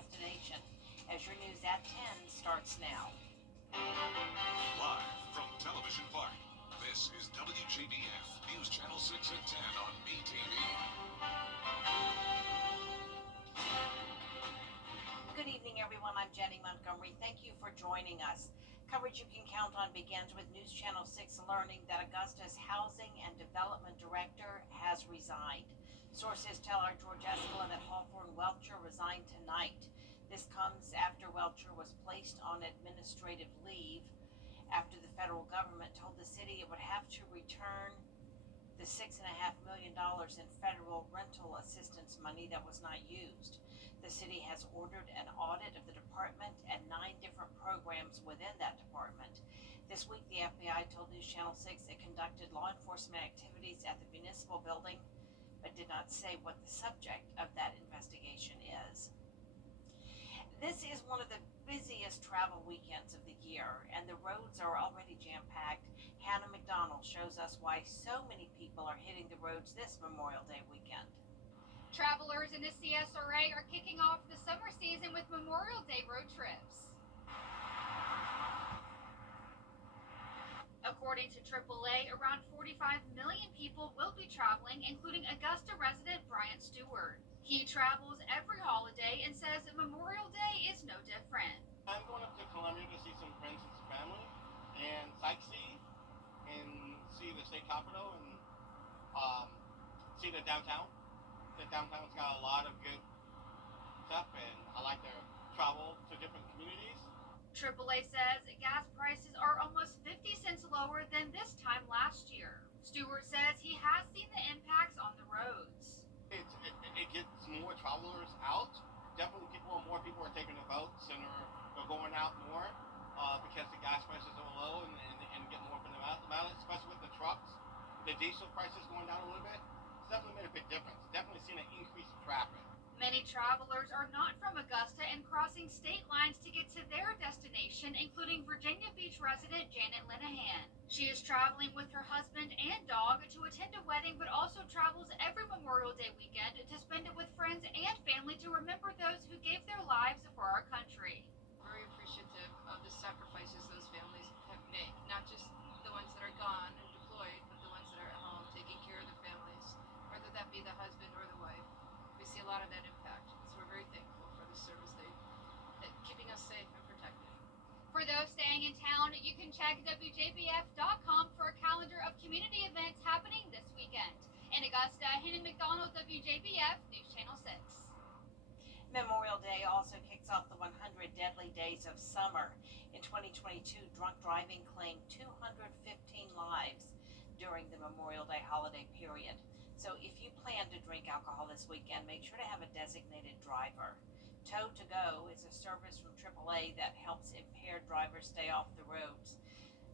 destination. As your news at 10 starts now. Live from Television Park, this is WJBF News Channel 6 at 10 on BTV. Good evening, everyone. I'm Jenny Montgomery. Thank you for joining us. Coverage you can count on begins with News Channel 6 learning that Augusta's Housing and Development Director has resigned. Sources tell our George Escalon that Hawthorne Welcher resigned tonight. This comes after Welcher was placed on administrative leave after the federal government told the city it would have to return the $6.5 million in federal rental assistance money that was not used. The city has ordered an audit of the department and 9 different programs within that department. This week, the FBI told News Channel 6 it conducted law enforcement activities at the municipal building, but did not say what the subject of that investigation is. This is one of the busiest travel weekends of the year, and the roads are already jam-packed. Hannah McDonald shows us why so many people are hitting the roads this Memorial Day weekend. Travelers in the CSRA are kicking off the summer season with Memorial Day road trips. According to AAA, around 45 million people will be traveling, including Augusta resident Brian Stewart. He travels every holiday and says Memorial Day is no different. I'm going up to Columbia to see some friends and some family and sightsee and see the state capitol and see the downtown. The downtown's got a lot of good stuff, and I like to travel to different communities. AAA says gas prices are almost 50 cents lower than this time last year. Stewart says he has seen the impacts on the roads. It gets more travelers out. Definitely more people are taking the boats and are going out more because the gas prices are low and get more from the mileage, especially with the trucks. The diesel prices going down a little bit. It's definitely made a big difference. Definitely seen an increase in traffic. Many travelers are not from Augusta and crossing state lines to get to their destination, including Virginia Beach resident Janet Linehan. She is traveling with her husband and dog to attend a wedding, but also travels every Memorial Day weekend to spend it with friends and family to remember those who gave their lives for our country. Very appreciative of the sacrifices those families have made, not just the ones that are gone and deployed, but the ones that are at home taking care of the families, whether that be the husband or the wife. We see a lot of that impact, so we're very thankful for the service that keeping us safe and protected. For those staying in town, you can check WJBF.com for a calendar of community events happening this weekend. In Augusta, Hannah McDonald, WJBF News Channel 6. Memorial Day also kicks off the 100 Deadly Days of Summer. In 2022, drunk driving claimed 215 lives during the Memorial Day holiday period. So if you plan to drink alcohol this weekend, make sure to have a designated driver. Tow to Go is a service from AAA that helps impaired drivers stay off the roads.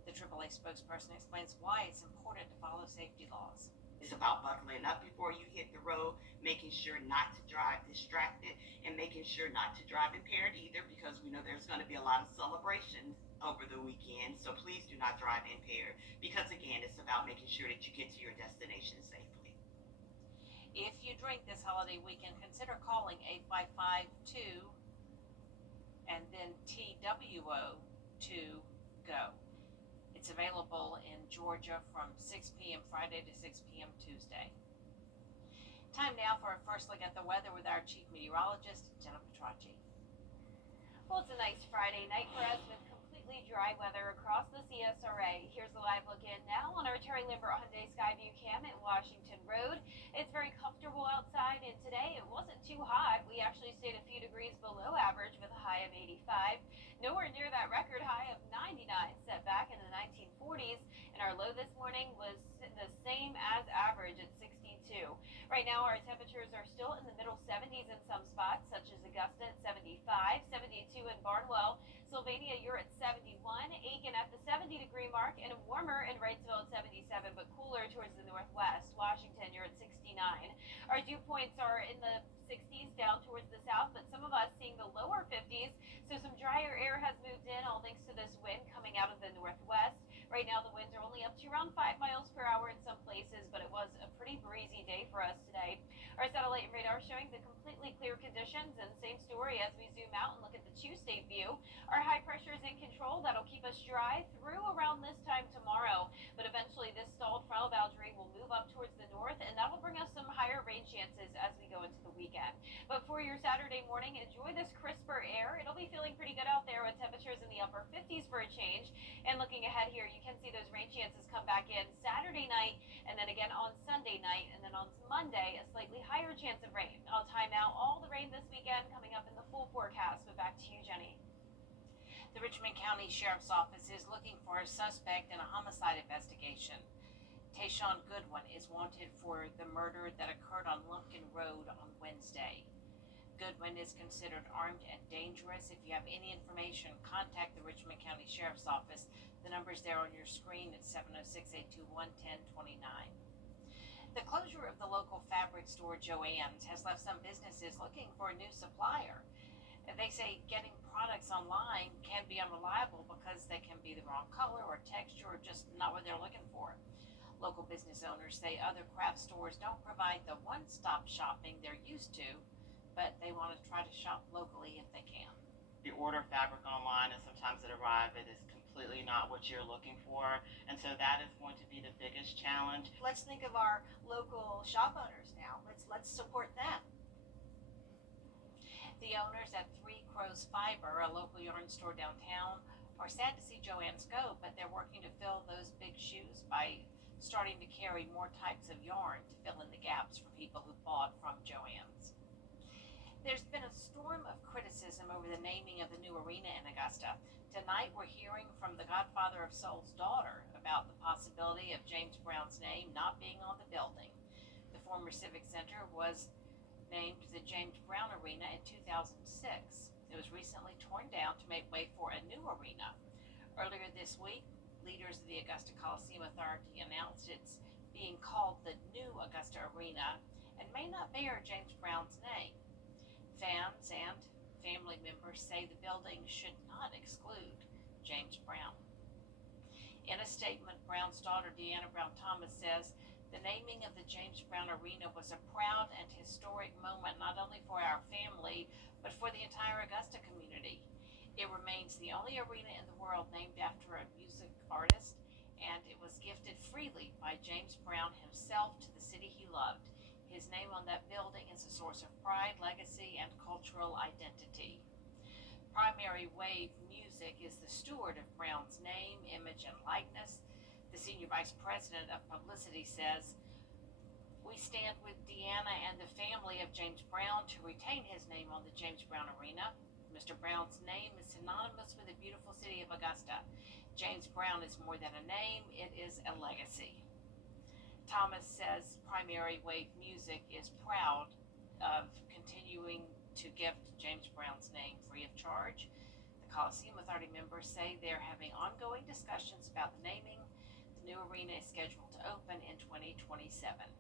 The AAA spokesperson explains why it's important to follow safety laws. It's about buckling up before you hit the road, making sure not to drive distracted, and making sure not to drive impaired either, because we know there's going to be a lot of celebrations over the weekend. So please do not drive impaired, because again, it's about making sure that you get to your destination safely. If you drink this holiday weekend, consider calling 8552 and then TWO to go. It's available in Georgia from 6 p.m. Friday to 6 p.m. Tuesday. Time now for a first look at the weather with our chief meteorologist, Jenna Petracci. Well, it's a nice Friday night for us with completely dry weather across the CSRA. Here's the live look in now on our Terry Lambert Hyundai Skyview cam at Washington Road. It's very comfortable outside, and today it wasn't too hot. We actually stayed a few degrees below average with a high of 85. Nowhere near that record high of 99 set back in the 1940s, and our low this morning was the same as average at 62. Right now our temperatures are still in the middle 70s in some spots, such as Augusta at 75, 72 in Barnwell. Sylvania, you're at 71, Aiken at the 70-degree mark, and warmer in Wrightsville at 77, but cooler towards the northwest. Washington, you're at 69. Our dew points are in the 60s down towards the south, but some of us seeing the lower 50s, so some drier air has moved in, all thanks to this wind coming out of the northwest. Right now the winds are only up to around 5 miles per hour in some places, but it was a pretty breezy day for us today. Our satellite and radar showing the completely clear conditions, and same story as we zoom pressure is in control. That'll keep us dry through around this time tomorrow. But eventually this stalled frontal boundary will move up towards the north, and that will bring us some higher rain chances as we go into the weekend. But for your Saturday morning, enjoy this crisper air. It'll be feeling pretty good out there with temperatures in the upper 50s for a change. And looking ahead here, you can see those rain chances come back in Saturday night, and then again on Sunday night, and then on Monday, a slightly higher chance of rain. I'll time out all the rain this weekend coming up in the full forecast. But back to you, Jenny. The Richmond County Sheriff's Office is looking for a suspect in a homicide investigation. Tayshawn Goodwin is wanted for the murder that occurred on Lumpkin Road on Wednesday. Goodwin is considered armed and dangerous. If you have any information, contact the Richmond County Sheriff's Office. The number's there on your screen at 706-821-1029. The closure of the local fabric store Joann's has left some businesses looking for a new supplier. They say getting products online can be unreliable because they can be the wrong color or texture or just not what they're looking for. Local business owners say other craft stores don't provide the one-stop shopping they're used to, but they want to try to shop locally if they can. You order fabric online and sometimes it arrives, it is completely not what you're looking for, and so that is going to be the biggest challenge. Let's think of our local shop owners now. Let's support them. The owners at Three Crows Fiber, a local yarn store downtown, are sad to see Joann's go, but they're working to fill those big shoes by starting to carry more types of yarn to fill in the gaps for people who bought from Joann's. There's been a storm of criticism over the naming of the new arena in Augusta. Tonight we're hearing from the godfather of Soul's daughter about the possibility of James Brown's name not being on the building. The former Civic Center was named the James Brown Arena in 2006. It was recently torn down to make way for a new arena. Earlier this week, leaders of the Augusta Coliseum Authority announced it's being called the New Augusta Arena and may not bear James Brown's name. Fans and family members say the building should not exclude James Brown. In a statement, Brown's daughter, Deanna Brown Thomas, says the naming of the James Brown Arena was a proud and historic moment not only for our family, but for the entire Augusta community. It remains the only arena in the world named after a music artist, and it was gifted freely by James Brown himself to the city he loved. His name on that building is a source of pride, legacy, and cultural identity. Primary Wave Music is the steward of Brown's name, image, and likeness. The senior vice president of publicity says, "We stand with Deanna and the family of James Brown to retain his name on the James Brown Arena. Mr. Brown's name is synonymous with the beautiful city of Augusta. James Brown is more than a name, it is a legacy." Thomas says Primary Wave Music is proud of continuing to gift James Brown's name free of charge. The Coliseum Authority members say they're having ongoing discussions about the naming. The new arena is scheduled to open in 2027.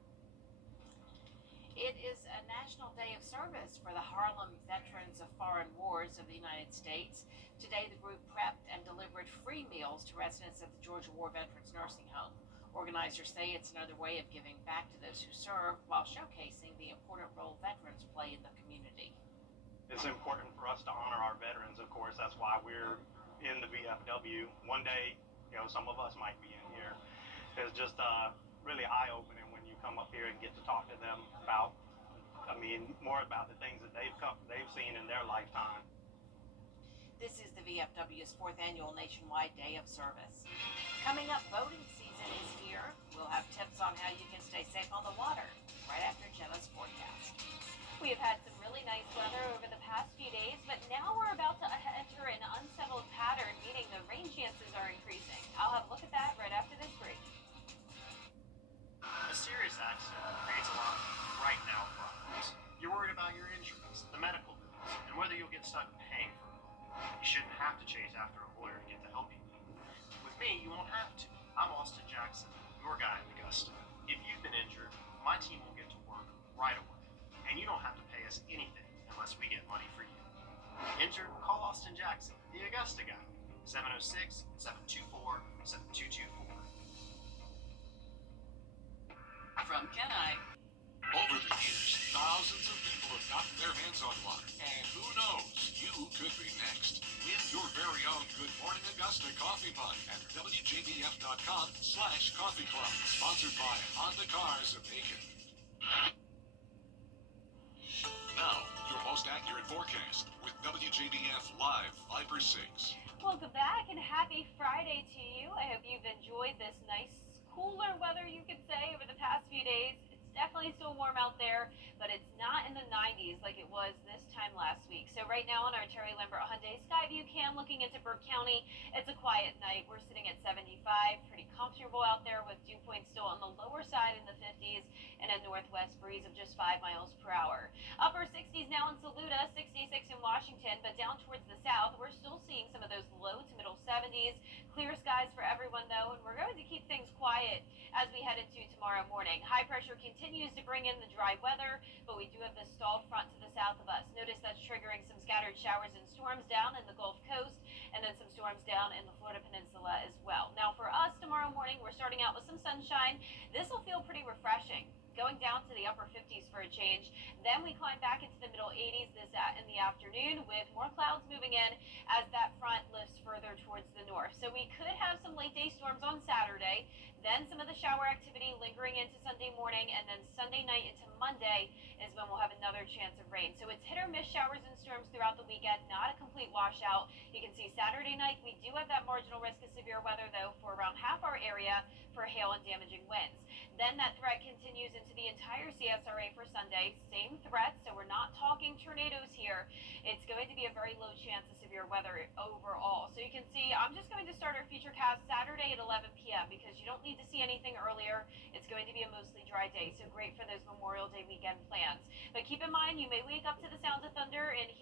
It is a National Day of Service for the Harlem Veterans of Foreign Wars of the United States. Today, the group prepped and delivered free meals to residents of the Georgia War Veterans Nursing Home. Organizers say it's another way of giving back to those who serve while showcasing the important role veterans play in the community. It's important for us to honor our veterans, of course. That's why we're in the VFW. One day, some of us might be in here. It's just really eye-opening when you come up here and get to talk to them about, more about the things that they've seen in their lifetime. This is the VFW's 4th annual nationwide Day of Service. Coming up, voting season is here. We'll have tips on how you can stay safe on the water right after Jenna's forecast. We have had some really nice weather over the past few days, but now we're about to enter an unsettled pattern, meaning the rain chances are increasing. I'll have a look at that right after this break. A serious accident creates a lot of right now problems. You're worried about your injuries, the medical bills, and whether you'll get stuck paying for it. You shouldn't have to chase after a lawyer to get the help you need. With me, you won't have to. I'm Austin Jackson, your guy in Augusta. If you've been injured, my team will get to work right away. And you don't have to pay us anything unless we get money for you. Injured? Call Austin Jackson, the Augusta guy. 706-724-7224. From Kenai. Over the years, thousands of people have gotten their hands on one. And who knows, you could be next. Win your very own Good Morning Augusta Coffee Mug at WJBF.com/coffee club. Sponsored by Honda Cars of Macon. Now, your most accurate forecast with WJBF Live Viper 6. Welcome back and happy Friday to you. I hope you've enjoyed this nice, cooler weather, you could say, over the past few days. It's definitely still warm out there, but it's not in the 90s like it was this time last week. So right now on our Terry Lambert Hyundai Skyview cam looking into Burke County, it's a quiet night. We're sitting at 75, pretty comfortable out there with dew points still on the lower side in the 50s and a northwest breeze of just 5 miles per hour. Upper 60s now in Saluda, 66 in Washington, but down towards the south, we're still seeing some of those low to middle 70s. Clear skies for everyone though, and we're going to keep things quiet as we head into tomorrow morning. High pressure continues to bring in the dry weather, but we do have this stalled front to the south of us. Notice that's triggering some scattered showers and storms down in the Gulf Coast, and then some storms down in the Florida Peninsula as well. Now for us tomorrow morning, we're starting out with some sunshine. This will feel pretty refreshing, going down to the upper 50s for a change. Then we climb back into the middle 80s in the afternoon with more clouds moving in as that front lifts further towards the north. So we could have some late day storms on Saturday, then some of the shower activity lingering into Sunday morning, and then Sunday night into Monday is when we'll have another chance of rain. So it's hit or miss showers and storms throughout the weekend, not a complete washout. You can see Saturday night we do have that marginal risk of severe weather though for around half our area for hail and damaging winds. Then that threat continues into the entire CSRA for Sunday. Same threat, so we're not talking tornadoes here. It's going to be a very low chance of severe weather overall. So you can see I'm just going to start our Futurecast Saturday at 11 p.m. because you don't need to see anything earlier. It's going to be a mostly dry day, so great for those Memorial Day weekend plans. But keep in mind, you may wake up to the sounds of thunder and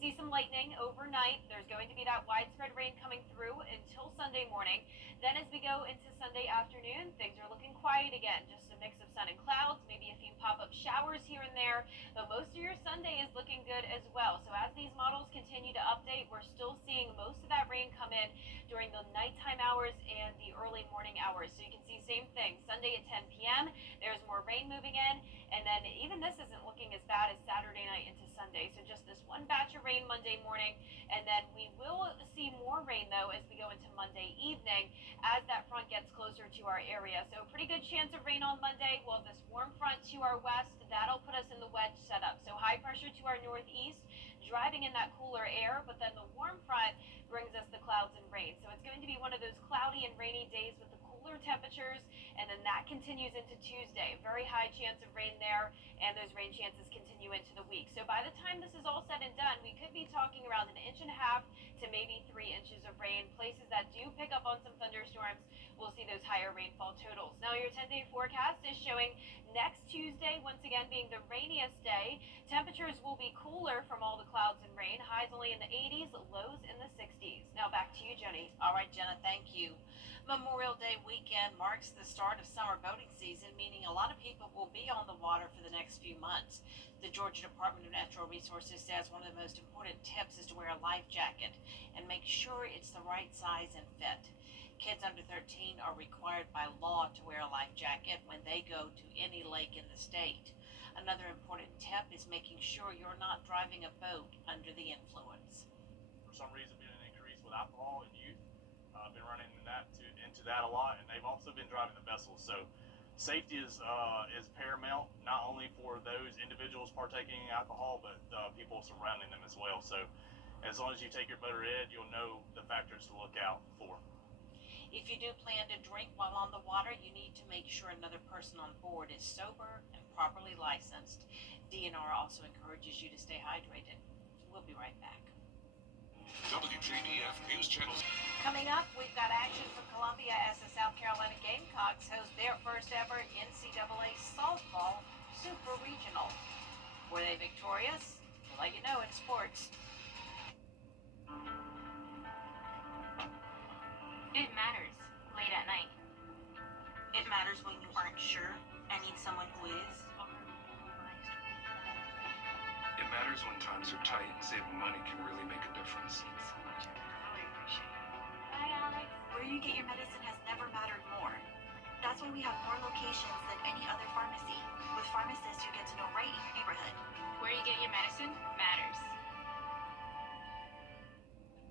see some lightning overnight. There's going to be that widespread rain coming through until Sunday morning. Then as we go into Sunday afternoon, things are looking quiet again. Just a mix of sun and clouds, maybe a few pop-up showers here and there, but most of your Sunday is looking good as well. So as these models continue to update, we're still seeing most of that rain come in during the nighttime hours and the early morning hours. So you can see same thing, Sunday at 10 p.m., there's more rain moving in, and then even this isn't looking as bad as Saturday night into Sunday. So just this one batch of rain Monday morning, and then we will see more rain though as we go into Monday evening as that front gets closer to our area. So pretty good chance of rain on Monday. We'll have this warm front to our west. That'll put us in the wedge setup. So high pressure to our northeast, driving in that cooler air, but then the warm front brings us the clouds and rain. So it's going to be one of those cloudy and rainy days with the cooler temperatures, and then that continues into Tuesday. Very high chance of rain there, and those rain chances continue into the week. So by the time this is all said and done, we could be talking around 1.5 inches to maybe 3 inches of rain. Places that do pick up on some thunderstorms will see those higher rainfall totals. Now your 10-day forecast is showing next Tuesday, once again being the rainiest day. Temperatures will be cooler from all the clouds and rain. Highs only in the 80s, lows in the 60s. Now back to you, Jenny. All right, Jenna, thank you. Memorial Day weekend marks the start of summer boating season, meaning a lot of people will be on the water for the next few months. The Georgia Department of Natural Resources says one of the most important tips is to wear a life jacket and make sure it's the right size and fit. Kids under 13 are required by law to wear a life jacket when they go to any lake in the state. Another important tip is making sure you're not driving a boat under the influence. For some reason, been an increase with alcohol and youth. I've been running into that a lot, and they've also been driving the vessels. So safety is paramount, not only for those individuals partaking in alcohol, but people surrounding them as well. So as long as you take your motor ed, you'll know the factors to look out for. If you do plan to drink while on the water, you need to make sure another person on board is sober and properly licensed. DNR also encourages you to stay hydrated. We'll be right back. WJBF News Channel. Coming up, we've got action from Columbia as the South Carolina Gamecocks host their first ever NCAA softball super regional. Were they victorious? We'll let you know in sports. It matters late at night. It matters when you aren't sure and need someone who is. It matters when times are tight and saving money can really make a difference. Thanks so much. I really appreciate it. Hi, Alex. Where you get your medicine has never mattered more. That's why we have more locations than any other pharmacy, with pharmacists who get to know right in your neighborhood. Where you get your medicine matters.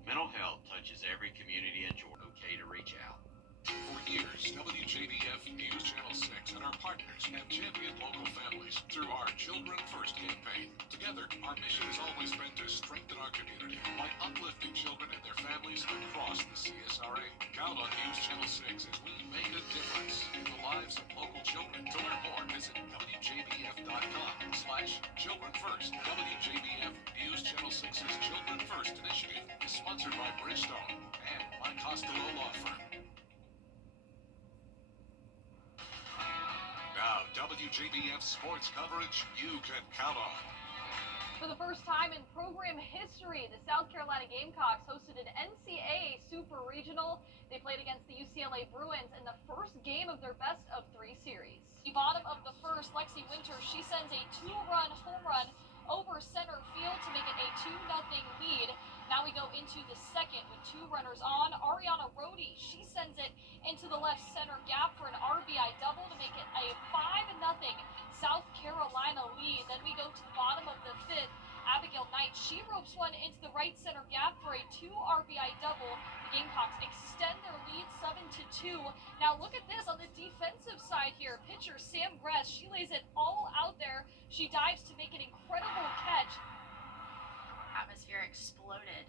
Minimum Mental health touches every community in Georgia. Okay to reach out. For years, WJBF News Channel 6 and our partners have championed local families through our Children First campaign. Together, our mission has always been to strengthen our community by uplifting children and their families across the CSRA. Count on News Channel 6 as we make a difference in the lives of local children. To learn more, visit WJBF.com/Children First. WJBF News Channel 6's Children First initiative is sponsored by Bridgestone and my Costello Law Firm. Now, WJBF sports coverage you can count on. For the first time in program history, the South Carolina Gamecocks hosted an NCAA Super Regional. They played against the UCLA Bruins in the first game of their best-of-3 series. The bottom of the first, Lexi Winters, she sends a 2-run home run over center field to make it a 2-0 lead. Now we go into the second with 2 runners on. Ariana Rhodey, she sends it into the left center gap for an RBI double to make it a 5-0 South Carolina lead. Then we go to the bottom of the fifth. Abigail Knight, she ropes one into the right center gap for a 2 RBI double. The Gamecocks extend their lead 7-2. Now look at this on the defensive side here. Pitcher Sam Gress, she lays it all out there. She dives to make an incredible catch. Atmosphere exploded,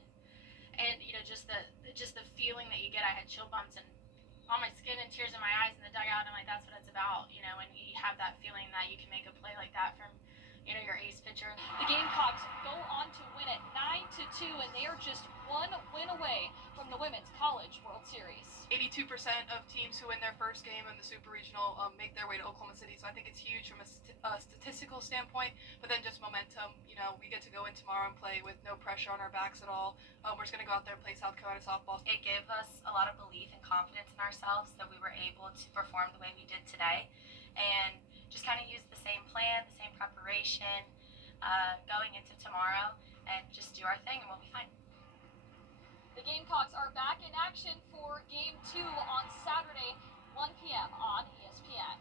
and just the feeling that you get. I had chill bumps and on my skin and tears in my eyes in the dugout. And I'm like, that's what it's about, when you have that feeling that you can make a play like that from your ace pitcher. The Gamecocks go on to win it 9-2, and they are just 1 win away from the Women's College World Series. 82% of teams who win their first game in the Super Regional make their way to Oklahoma City, so I think it's huge from a statistical standpoint, but then just momentum. We get to go in tomorrow and play with no pressure on our backs at all. We're just going to go out there and play South Carolina softball. It gave us a lot of belief and confidence in ourselves that we were able to perform the way we did today, and just kind of use the same plan, the same preparation going into tomorrow, and just do our thing and we'll be fine. The Gamecocks are back in action for Game 2 on Saturday, 1 p.m. on ESPN.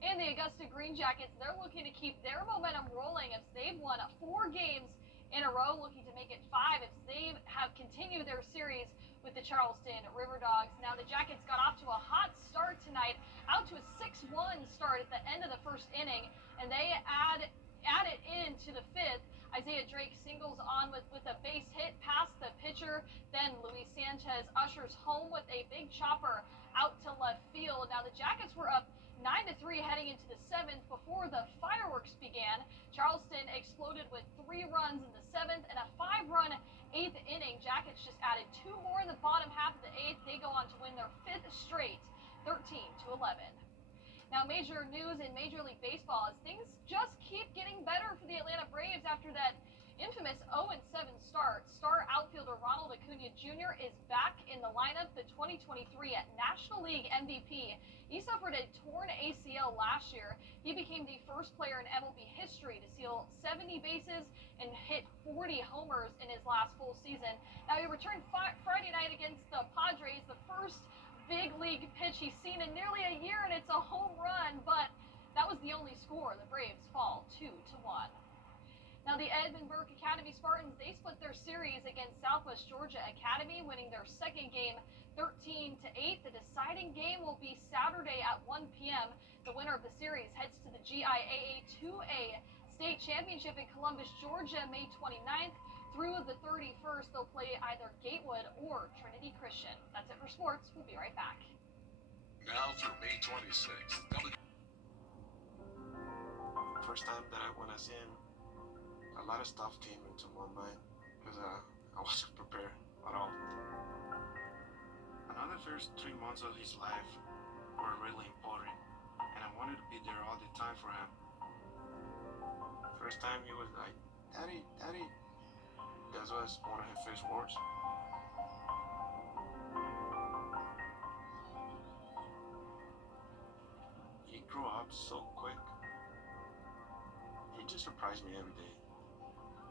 And the Augusta Green Jackets, they're looking to keep their momentum rolling as they've won 4 games in a row, looking to make it 5 if they have continued their series with the Charleston River Dogs. Now the Jackets got off to a hot start tonight, out to a 6-1 start at the end of the first inning, and they add it into the 5th. Isaiah Drake singles on with a base hit past the pitcher. Then Luis Sanchez ushers home with a big chopper out to left field. Now the Jackets were up 9-3 heading into the 7th before the fireworks began. Charleston exploded with 3 runs in the 7th and a 5-run 8th inning. Jackets just added 2 more in the bottom half of the 8th. They go on to win their 5th straight, 13-11. Now, major news in Major League Baseball as things just keep getting better for the Atlanta Braves after that infamous 0-7 start. Star outfielder Ronald Acuna Jr. is back in the lineup, the 2023 National League MVP. He suffered a torn ACL last year. He became the first player in MLB history to steal 70 bases and hit 40 homers in his last full season. Now, he returned Friday night against the Padres, the first big league pitch he's seen in nearly a year, and it's a home run, but that was the only score. The Braves fall 2-1. Now the Edmund Burke Academy Spartans, they split their series against Southwest Georgia Academy, winning their second game 13-8. The deciding game will be Saturday at 1 p.m. The winner of the series heads to the GIAA 2A State Championship in Columbus, Georgia, May 29th. Through the 31st, they'll play either Gatewood or Trinity Christian. That's it for sports. We'll be right back. Now through May 26th. First time that I went to see him, a lot of stuff came into my mind because I wasn't prepared at all. I know the first 3 months of his life were really important, and I wanted to be there all the time for him. First time he was like, "Daddy, Daddy." That was one of his first words. He grew up so quick. He just surprised me every day.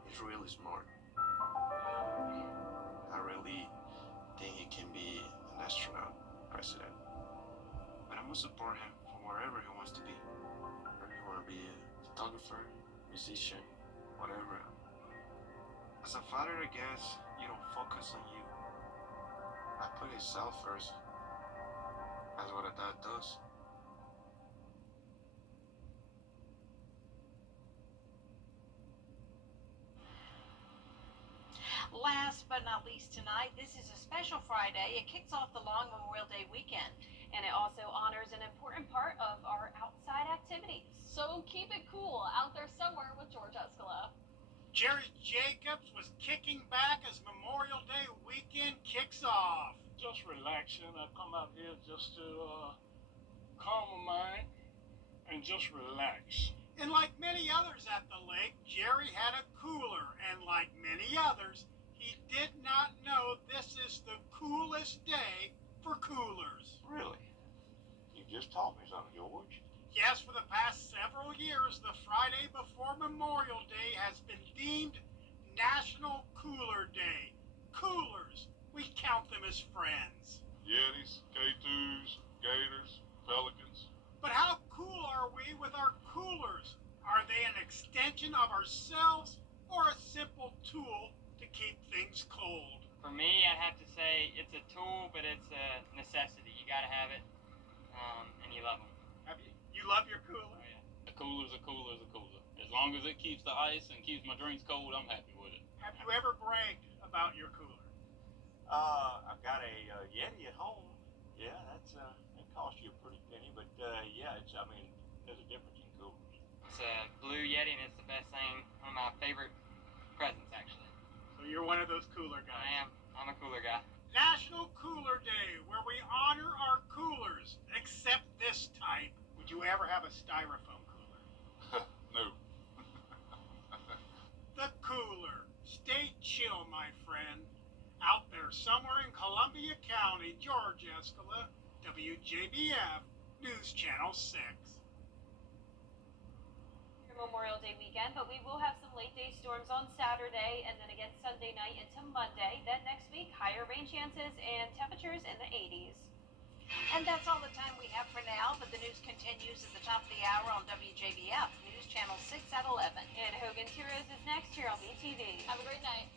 He's really smart. I really think he can be an astronaut, president. But I'm gonna support him from wherever he wants to be. Whether he wanna be a photographer, musician, whatever. As a father, I guess, focus on you. I put himself first. That's what a dad does. Last but not least tonight, this is a special Friday. It kicks off the long Memorial Day weekend. And it also honors an important part of our outside activities. So keep it cool out there somewhere with George Escala. Jerry Jacobs was kicking back as Memorial Day weekend kicks off. Just relaxing. I come out here just to calm my mind and just relax. And like many others at the lake, Jerry had a cooler. And like many others, he did not know this is the coolest day for coolers. Really? You just taught me something, George. Yes, for the past several years, the Friday before Memorial Day has been deemed National Cooler Day. Coolers, we count them as friends. Yetis, K2s, Gators, Pelicans. But how cool are we with our coolers? Are they an extension of ourselves or a simple tool to keep things cold? For me, I'd have to say it's a tool, but it's a necessity. You gotta have it, and you love them. You love your cooler? Oh, yeah. A cooler's a cooler's a cooler. As long as it keeps the ice and keeps my drinks cold, I'm happy with it. Have you ever bragged about your cooler? I've got a Yeti at home. Yeah, that's it costs you a pretty penny, but yeah, it's there's a difference in coolers. It's a blue Yeti, and it's the best thing. One of my favorite presents, actually. So you're one of those cooler guys. I am. I'm a cooler guy. National Cooler Day, where we honor our coolers, except this type. Would you ever have a styrofoam cooler? No. The cooler. Stay chill, my friend. Out there somewhere in Columbia County, George Escala, WJBF, News Channel 6. Memorial Day weekend, but we will have some late day storms on Saturday and then again Sunday night into Monday. Then next week, higher rain chances and temperatures in the 80s. And that's all the time we have for now, but the news continues at the top of the hour on WJBF, News Channel 6 at 11. And Hogan's Heroes is next here on BTV. Have a great night.